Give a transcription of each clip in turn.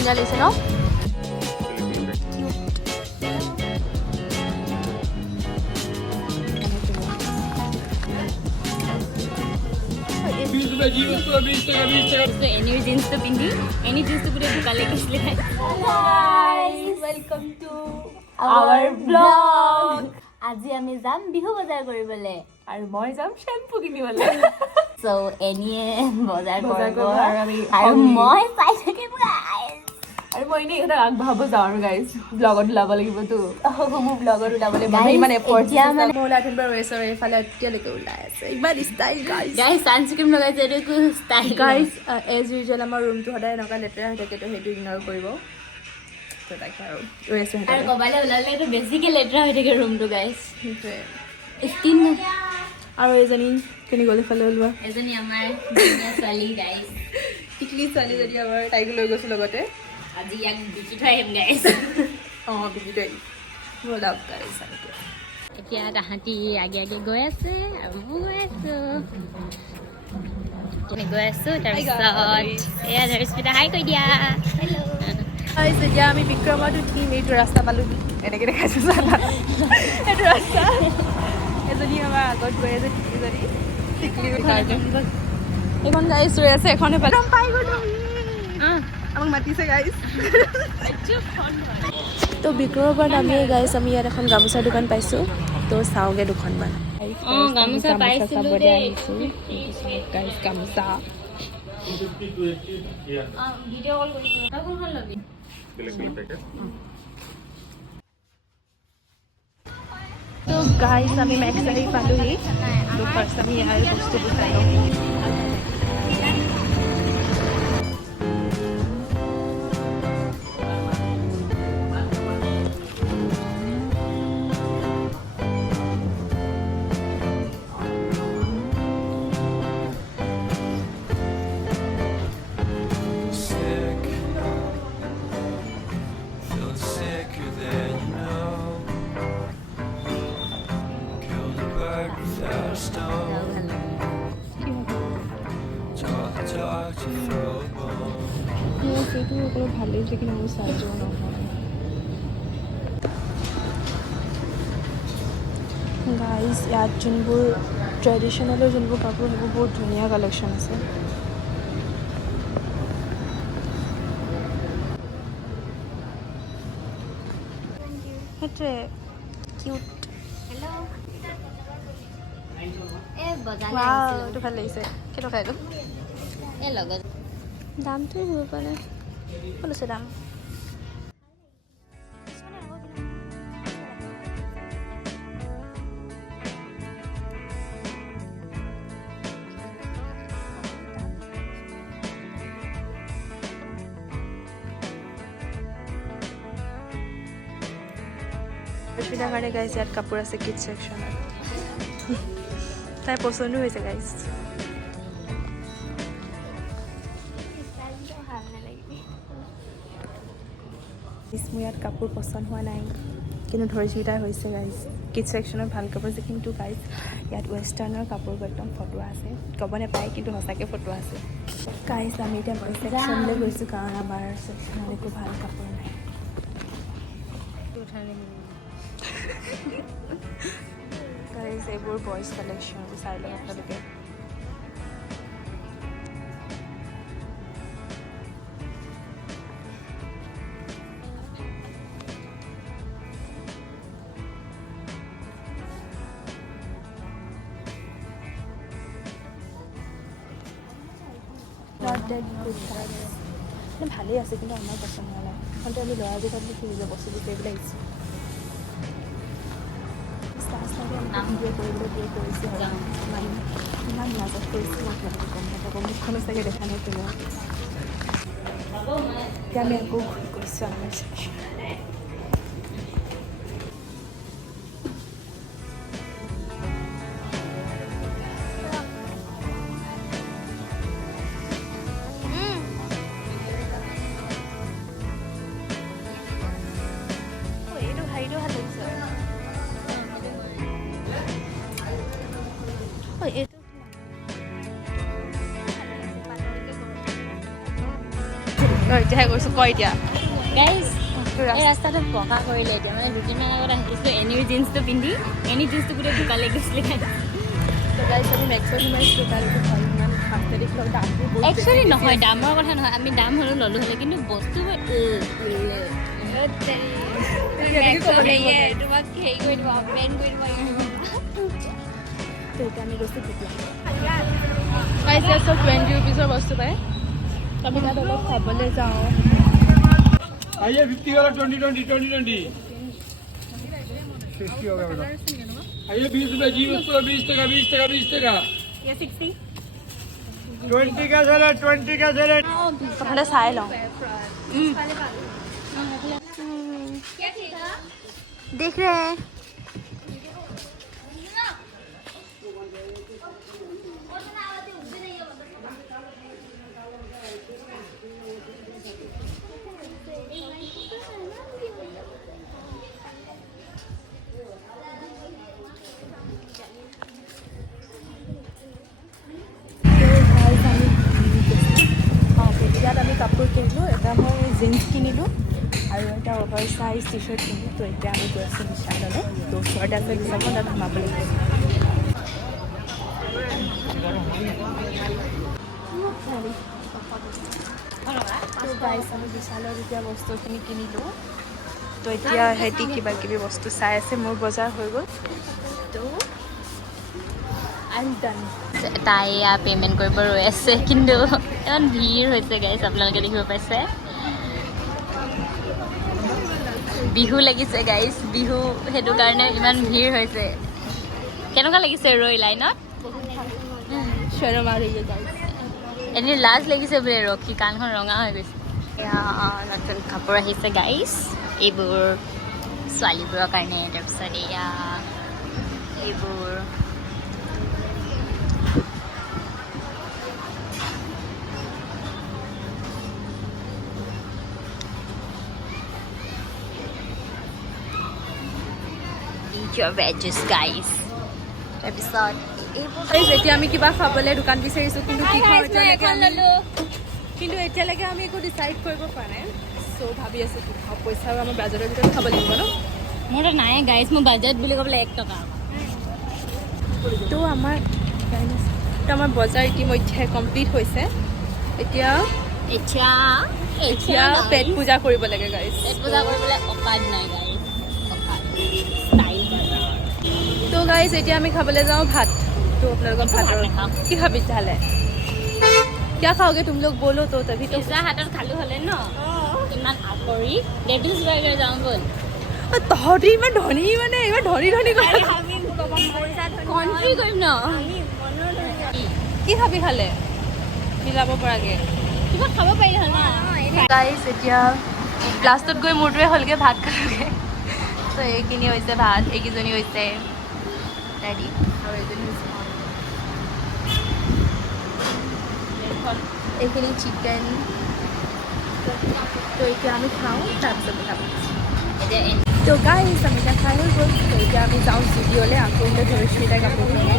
ধুনীয়া লাগিছে ন এনি জিন্সটো পিন্ধি এনি জিন্সটো গোটেই ঢুকালে গৈছিলে ৱেলকাম টু আৱাৰ ব্লগ আজি আমি যাম বিহু বজাৰ কৰিবলৈ আৰু মই যাম শ্বেম্পু কিনিবলৈ সো এনিয়ে বজাৰ কৰিব আৰু মই চাই থাকিম আৰু মই এনেই ইহঁতক আগবঢ়াব যাওঁ আৰু গাইজ ব্লগত ওলাব লাগিবতো মোৰ ব্লগত ওলাবলৈ Guys, ইমান এফৰ্ট এতিয়া মানে- মই ওলাই থাকিব ৰেচৰ এইফালে এতিয়ালৈকে ওলাই আছে ইমান ষ্টাইল গাইজ গাইজ ছানস্ক্ৰীম লগাইছে এইটো ষ্টাইল গাইজ এজ ইউজুৱেল আমাৰ ৰুমটো সদায় এনেকুৱা লেতেৰা হৈ থাকে তো সেইটো ইগন'ৰ কৰিব তো তাকে আৰু ৰৈ আছোঁ আৰু ক'বালৈ ওলালে এইটো বেছিকে লেতেৰা হৈ থাকে ৰুমটো গাইজ সেইটোৱে স্কিন আৰু এজনী কেনি গ'ল ইফালে ওলোৱা এজনী আমাৰ ধুনীয়া ছোৱালী গাইজ টিকলি ছোৱালীজনী আমাৰ তাইকো লৈ গৈছোঁ লগতে আজি ইয়াক বিকি থৈ আহিম গাইজ অঁ বিকি তই ওলাওক গাইজ এতিয়া তাহাঁতি আগে আগে গৈ আছে আৰু মই গৈ আছো গৈ আছো তাৰপিছত এয়া ধৰিস্মিতা হাই কৈ দিয়া এতিয়া আমি বিক্ৰমত উঠিম এইটো ৰাস্তা পালোঁ এনেকৈ দেখাইছোঁ জানা এইটো ৰাস্তা এজনী আমাৰ আগত গৈ আছে টিকলিজনী টিকলিৰ কাৰণে এইখন গাইজ ৰৈ আছে এখন পাই গ'লো আমাক মাতিছে গাইজ তো বিক্ৰমৰ পৰা নামিয়ে গাইজ আমি ইয়াত এখন গামোচাৰ দোকান পাইছোঁ তো চাওঁগৈ দুখনমান গামোচা পাইছিলোঁ দেই গাইজ গামোচা ভিডিঅ' কল কৰিছোঁ কোনখন ল'বি তো গাইজ আমি মেক্স আহি পালোহি তো ফাৰ্ষ্ট আমি ইয়াৰ বস্তুবোৰ চাই লওঁ সেইটো সকলো ভালেই হৈছে কিন্তু মোৰ চাইজৰ নহয় গাইজ ইয়াত যোনবোৰ ট্ৰেডিশ্যনেলৰ যোনবোৰ কাপোৰ সেইবোৰ বহুত ধুনীয়া কালেকশ্যন আছে সেইটোৱে কিউট এইটো ভাল লাগিছে কেইটকা এইটো এই লগত দামটো হ'ব পাৰে ক'ত আছে দাম ৰশ্মিতাৰ কাৰণে গাইজ ইয়াত কাপোৰ আছে কিডছ ছেকশ্যনত তাই পচন্দো হৈছে গাইজ মোৰ ইয়াত কাপোৰ পচন্দ হোৱা নাই কিন্তু ধৰিত্ৰীটাৰ হৈছে গাইজ কিডছ ছেকশ্যনত ভাল কাপোৰ আছে কিন্তু গাইজ ইয়াত ৱেষ্টাৰ্ণৰ কাপোৰবোৰ একদম ফটোৱা আছে ক'ব নাপায় কিন্তু সঁচাকৈ ফটোৱা আছে গাইজ আমি এতিয়া বইজ ছেকশ্যনলৈ গৈছোঁ কাৰণ আমাৰ ছেকশ্যনত একো ভাল কাপোৰ নাই গাইজ এইবোৰ বইজ কালেকশ্যন চাই লওক আপোনালোকে ভালেই আছে কিন্তু আমাৰ পচন্দ হোৱা নাই কিন্তু আমি ল'ৰা জোগাত কিনিব বস্তুবোৰ কৰিব লাগিছোঁ ইমান লাজত কৰিছোঁ গম নাপাব মুখখনো চাগে দেখা নাই তোমাৰ এতিয়া আমি আকৌ ঘূৰি গৈছোঁ আমাৰ ছেকশ্যন এতিয়াহে গৈছোঁ কৈ এতিয়া গাইজ এই ৰাস্তাটো পকা কৰিলে এতিয়া মানে দুদিনমান আগত আহিছিলোঁ এনিৰ জিন্সটো পিন্ধি এনি জিন্সটো গোটেই বোকা লাগিছিলে একচুৱেলি নহয় দামৰ কথা নহয় আমি দাম হ'লেও ল'লোঁ হ'লে কিন্তু বস্তুবোৰ তোমাক হেৰি কৰি দিব পেন কৰি দিব আমি গৈছোঁ পাইছে চব 20 रुपीजৰ বস্তু পায় আমি তাত অলপ খাবলৈ যাওঁ आइए 50 वाला 20 60 हो गया बेटा आइए 20 रुपए जी उसको 20 टका 20 टका 20 टका ये 60 20 का सैलेड 20 का सैलेड प्रथमতে চাই লওঁ देख रहे हैं ইয়াত আমি কাপোৰ কিনিলোঁ এটা মই জিন্স কিনিলোঁ আৰু এটা অভাৰ চাইজ টি চাৰ্ট কিনিলোঁ তো এতিয়া আমি গৈ আছোঁ বিশাললৈ তো ওচৰতে আছে বিশালখন তাত সোমাবলৈ তো গাইছ আমি বিশালত এতিয়া বস্তুখিনি কিনিলোঁ তো এতিয়া সিহঁতি কিবা কিবি বস্তু চাই আছে মোৰ বজাৰ হৈ গ'ল তো আই এম ডান তাই পে'মেণ্ট কৰিব ৰৈ আছে কিন্তু ইমান ভিৰ হৈছে গাইছ আপোনালোকে দেখিব পাইছে বিহু লাগিছে গাইছ বিহু সেইটো কাৰণে ইমান ভিৰ হৈছে কেনেকুৱা লাগিছে ৰৈ লাইনত এনেই লাজ লাগিছে বোলে ৰখি কাণখন ৰঙা হৈ গৈছে এয়া নতুন কাপোৰ আহিছে গাইছ এইবোৰ ছোৱালীবোৰৰ কাৰণে তাৰপিছত এয়া এইবোৰ your veggies guys তাৰপিছত এতিয়া আমি কিবা খাবলৈ দোকান বিচাৰিছোঁ কিন্তু কি খাওঁ কিন্তু এতিয়ালৈকে আমি একো ডিচাইড কৰিব পৰা নাই চ' ভাবি আছোঁ কি খাওঁ পইচাও আমাৰ বাজেটৰ ভিতৰত খাব লাগিব ন মোৰ তাত নাই গাইছ মোৰ বাজেট বুলি ক'বলৈ 1 টকা তো আমাৰ বজাৰ ইতিমধ্যে কমপ্লিট হৈছে এতিয়া পেট পূজা কৰিব লাগে গাইছ পেট পূজা কৰিবলৈ অকাদ নাই গাইছ তো গাইজ এতিয়া আমি খাবলৈ যাওঁ ভাত তো আপোনালোকৰ ভাতৰ কি খাবি তেতিয়াহ'লে क्या खाओगे तुम लोग बोलो तो तभी तो পিজ্জা হাতত খালো হ'লে ন ইমান আকৰি ডেভিলছ বাৰ্গাৰ যাওঁ বল তহঁতি ইমান ধনী মানে ইমান ধনী কণ্ট্ৰি কৰিম ন কি খাবি খালে মিলাব পৰাকৈ কিবা খাব পাৰিলে হ'ল ন গাইজ এতিয়া লাষ্টত গৈ মোৰটোৱে হ'লগৈ ভাত খালোগৈ তো এইখিনি হৈছে ভাত এইকেইজনী হৈছে ৰেডি আৰু এজনী হৈছে এইখিনি চিকেন তো এতিয়া আমি খাওঁ তাৰপিছত কথা পাতিছোঁ তো গাইজ আমি এতিয়া খাই হৈ গ'ল তো এতিয়া আমি যাওঁ জুডিঅ'লৈ আকৌ ধৰিশ্মিতাই কাপোৰ কিনো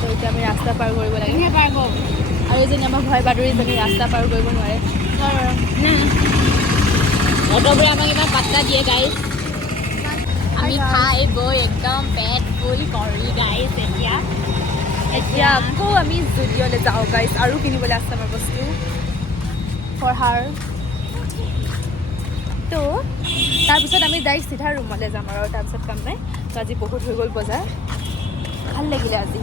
তো এতিয়া আমি ৰাস্তা পাৰ কৰিব লাগে আৰু এজনী আমাৰ ভয় বাদৰীজনী ৰাস্তা পাৰ কৰিব নোৱাৰে অটোবোৰে আমাক ইমান পাত্তা দিয়ে গাইজ আমি খাই বৈ একদম পেট ফুল কৰি গাইজ এতিয়া আকৌ আমি জুডিঅ'লৈ যাওঁ গাইজ আৰু কিনিবলৈ আছে আমাৰ বস্তু ফৰ হাৰ তো তাৰপিছত আমি ডাইৰেক্ট চিধা ৰুমলৈ যাম আৰু তাৰপিছত কাম নাই তো আজি বহুত হৈ গ'ল বজাৰ ভাল লাগিলে আজি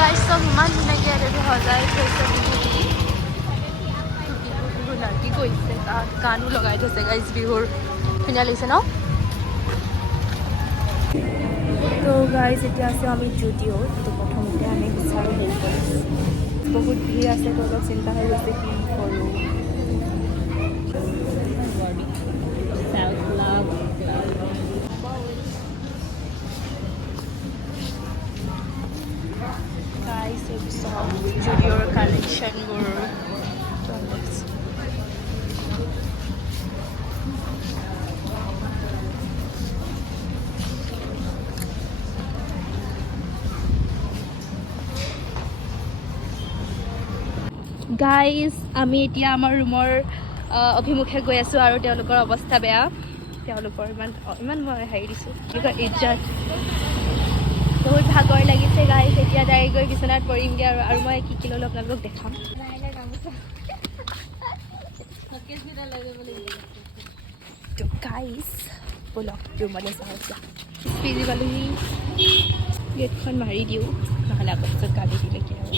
গাইজ চব ইমান ধুনীয়াকৈ ইয়াতে সজাই থৈছে বিহু নাকি কৰিছে তাত গানো লগাই থৈছে গাইজ বিহুৰ ধুনীয়া লাগিছে ন তো গাইজ এতিয়া আছোঁ আমি জুডিঅ' তো প্ৰথমতে আমি বিচাৰোঁ হেৰি কৰিছোঁ বহুত ভিৰ আছে তো অলপ চিন্তা হৈ গৈছে কি কৰোঁ গাইজ এইবোৰ জুডিঅ'ৰ কালেকশ্যনবোৰ গাইজ আমি এতিয়া আমাৰ ৰুমৰ অভিমুখে গৈ আছোঁ আৰু তেওঁলোকৰ অৱস্থা বেয়া তেওঁলোকৰ ইমান মই হেৰি দিছোঁ তেওঁলোকৰ ইজ্জত বহুত ভাগৰ লাগিছে গাইজ এতিয়া ডাইৰেক্ট গৈ বিচনাত পৰিমগৈ আৰু মই কি কি ল'লোঁ আপোনালোকক দেখাম তো গাইজ ব'লক ৰুমলৈ যাওঁ এতিয়া পিজি পালোহি গেটখন মাৰি দিওঁ নহ'লে আকৌ পিছত গালি দিলে কি হ'ব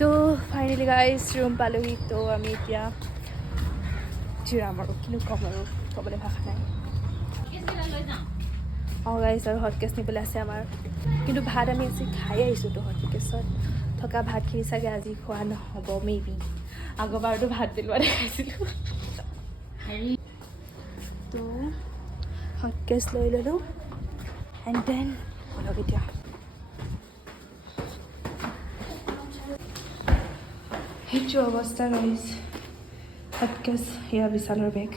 তো ফাইনেলি গাইজ ৰুম পালোহি তো আমি এতিয়া জিৰাম আৰু কিনো ক'ম আৰু ক'বলৈ ভাষা নাই অঁ গাইজ আৰু হটকেছ নিবলৈ আছে আমাৰ কিন্তু ভাত আমি আজি খাই আহিছোঁ তো হটকেছত থকা ভাতখিনি চাগে আজি খোৱা নহ'ব মেবি আগৰবাৰতো ভাত পেলোৱা দেখাইছিলোঁ তো হটকেছ লৈ ল'লোঁ এণ্ড দেন অলপ এতিয়া সেইটো অৱস্থা গাইজ হটকেছ সেয়া বিশালৰ বেগ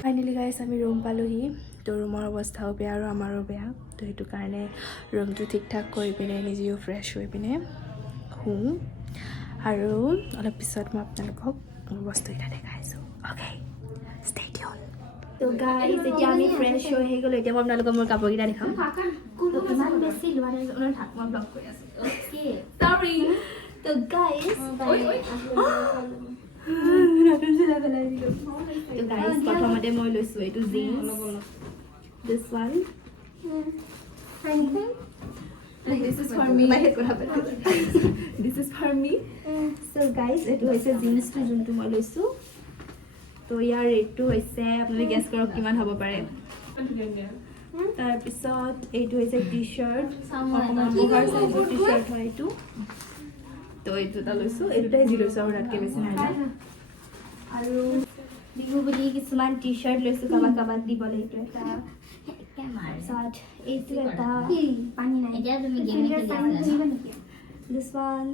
ফাইনেলি গাইজ আমি ৰুম পালোহি তো ৰুমৰ অৱস্থাও বেয়া আৰু আমাৰো বেয়া তো সেইটো কাৰণে ৰুমটো ঠিক ঠাক কৰি পিনে নিজেও ফ্ৰেছ হৈ পিনে শুওঁ আৰু অলপ পিছত মই আপোনালোকক মোৰ বস্তুকেইটা দেখাইছোঁ অ'কে ষ্টে টিউন তো গাইজ এতিয়া আমি ফ্ৰেছ হৈ আহি গ'লোঁ এতিয়া মই আপোনালোকক মোৰ কাপোৰকেইটা দেখাম ইমান বেছি লোৱা নাই মই ব্লগ কৰি আছোঁ অ'কে চৰি তো গাইজ তো গাইজ প্ৰথমতে মই লৈছোঁ এইটো jeans this one This is for me. This is for me. So guys, এইটো হৈছে জিন্সটো যোনটো মই লৈছোঁ তো ইয়াৰ ৰেটটো হৈছে আপোনালোকে গেছ কৰক কিমান হ'ব পাৰে তাৰপিছত এইটো হৈছে টি চাৰ্ট অকণমান অভাৰ চাইজৰ টি চাৰ্ট হয় এইটো তো এইটো এটা লৈছোঁ এই দুটাই যি লৈছোঁ আৰু তাতকৈ বেছি নাই আৰু বিহু বুলি কিছুমান টি চাৰ্ট লৈছোঁ কাবাক কাবাক দিবলৈ এইটো এটা তাৰপিছত এইটো এটা পানী নাই দিছ ওৱান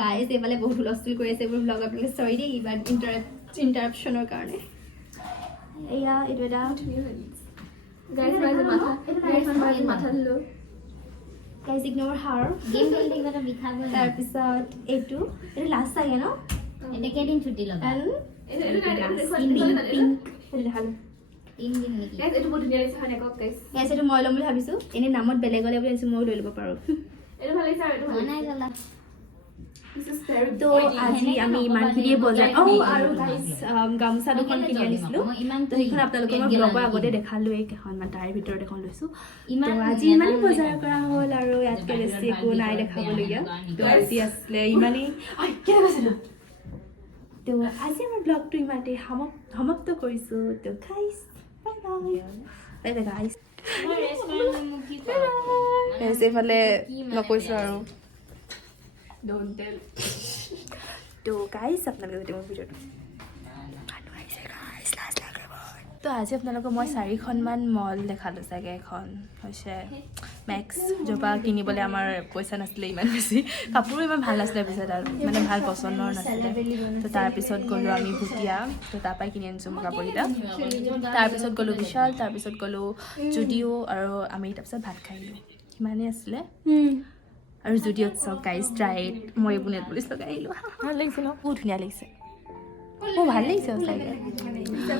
গাইজ এইফালে বহুত হুলস্থুল কৰি আছে এইবোৰ ব্লগ আপোনালোকে চৰি দেই ইমান ইণ্টাৰাপশ্যনৰ কাৰণে এয়া এইটো এটা গাইজ ইগনৰ হাৰ তাৰপিছত এইটো লাষ্ট চাগে ন কেইদিন ছুটি লগা এইটো মই ল'ম বুলি ভাবিছোঁ এনেই নামত বেলেগ হ'লে বুলি ভাবিছোঁ ময়ো লৈ ল'ব পাৰোঁ তো আজি আমি ইমানখিনিয়ে বজাৰ আৰু গামোচা দুখন কিনি আনিছিলোঁ তো সেইখন আপোনালোকক মই ব্লগৰ আগতে দেখালোঁৱেই কেইখনমান তাৰে ভিতৰত এখন লৈছোঁ তো আজি ইমানেই বজাৰ কৰা হ'ল আৰু ইয়াতকৈ বেছি একো নাই দেখাবলগীয়া তো আজি আছিলে ইমানেই তো আজি আমাৰ ব্লগটো ইমানেই সমাপ্ত কৰিছোঁ তো গাইজ বাই বাই গাইজ এইফালে নকৈছোঁ আৰু Don't tell. তো গাইজ আপোনালোকে মোৰ ভিডিঅ'টো তো আজি আপোনালোকক মই 4খনমান মল দেখালোঁ চাগে এখন হৈছে মেক্স য'ৰ পৰা কিনিবলৈ আমাৰ পইচা নাছিলে ইমান বেছি কাপোৰো ইমান ভাল নাছিলে পিছত আৰু মানে ভাল পচন্দৰ নাছিলে তো তাৰপিছত গ'লোঁ আমি ভুটিয়া তো তাৰপৰাই কিনি আনিছোঁ মোৰ কাপোৰকেইটা তাৰপিছত গ'লোঁ বিশাল তাৰপিছত গ'লোঁ জুডিঅ' আৰু আমি তাৰপিছত ভাত খাই আহিলোঁ সিমানেই আছিলে আৰু জুডিঅ'ত চাওক গাইজ ট্ৰাইড মই এইবোৰ নেট পলিচ লগাই আহিলোঁ ভাল লাগিছে ন বহুত ধুনীয়া লাগিছে মোৰ ভাল লাগিছে চাগে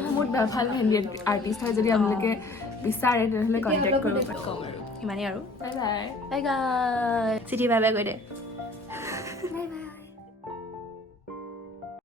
বহুত ভাল হেণ্ডমেড আৰ্টিষ্ট হয় যদি আপোনালোকে বিচাৰে তেনেহ'লে কণ্টেক্ট কৰিব পাৰে কওঁ আৰু সিমানেই আৰু bye bye bye bye city bye bye কৈ দে বাই বাই